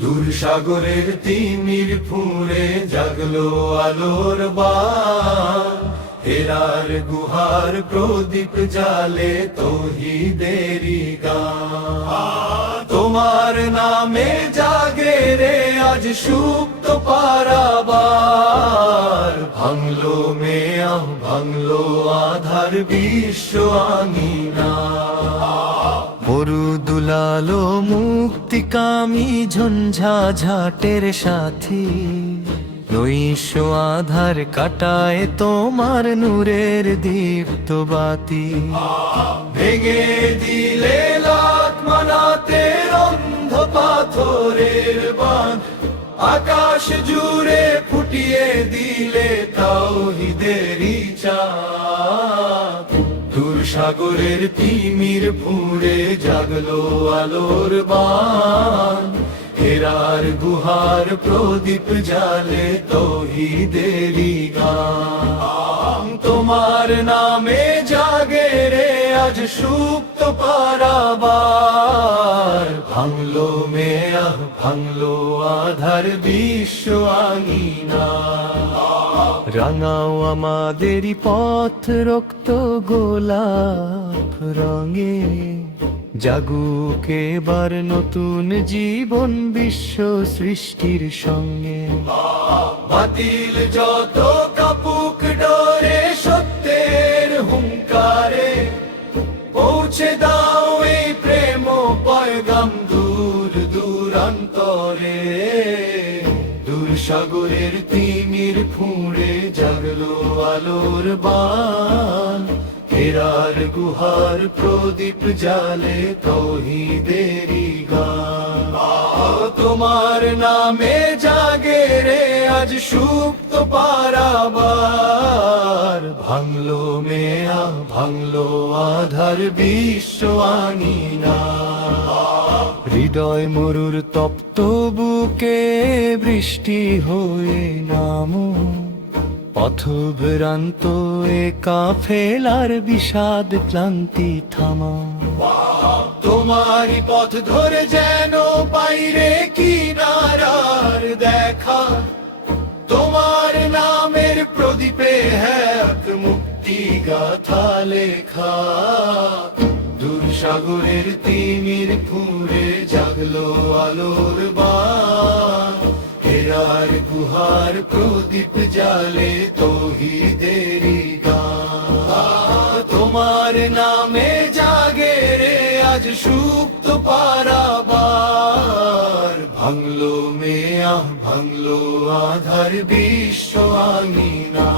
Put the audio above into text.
দূর সাগরের তিমির ফুঁড়ে জাগলো আলোর বাণ, হেরার গুহার প্রদীপ জালে তৌহিদেরই গান। তোমার নামে জাগে রে আজ সুপ্ত পারাবার, ভাঙলো মেয়াহ ভাঙলো আধার বিশ্ব আঙিনা। মরু দুলালো মুক্তিকামী ঝঞ্ঝাঝাটের সাথী, নৈশ আধার কাটায় তোমার নূরের দীপ্ত বাতি। ভেঙে দিলে লাত মানাতে অন্ধ পাথরের বাঁধ, আকাশ জুড়ে ফুটিয়ে দিলে তাওহীদেরই চাঁদ। দূর সাগরের তিমির ফুঁড়ে জাগলো আলোর বাণ, হেরার গুহার প্রদীপ জালে তৌহিদেরই গান। তোমার নামে জাগে রে আজ সুপ্ত পারাবার, ভাঙলো মেয়াহ ভাঙলো আধার বিশ্ব আঙিনা। রাঙাও আমাদেরই পথ রক্ত গোলাপ রঙে, জাগুক এবার নতুন জীবন বিশ্ব সৃষ্টির সঙ্গে। বাতিল যত কাপুক ডরে সত্যের হুঙ্কারে, পৌঁছে দাও এই প্রেম পয়গাম দূর দূরান্তরে। দূর সাগরের তিমির ফুঁড়ে জাগলো আলোর বাণ, হেরার গুহার প্রদীপ জালে তৌহিদেরই গান। তোমার নামে জাগে রে আজ সুপ্ত পারাবার, ভাঙলো মেয়াহ ভাঙলো আধার বিশ্ব আঙিনা। হৃদয় মরুর তপ্ত বুকে বৃষ্টি হয়ে নামো, পথভ্রান্ত এ কাফেলার বিষাদ ক্লান্তি থামা। তোমারই পথ ধরে যেন বাইরে কিনারার দেখা, তোমার নামের প্রদীপে এক মুক্তি গাথা লেখা। দূর সাগরের তিমির ফুঁড়ে জাগলো আলোর বাণ, হেরার গুহার প্রদীপ জালে তৌহিদেরই গান। তোমার নামে জাগে রে আজ সুপ্ত পারাবার, ভাঙলো মেয়াহ ভাঙলো আধার বিশ্ব আঙিনা।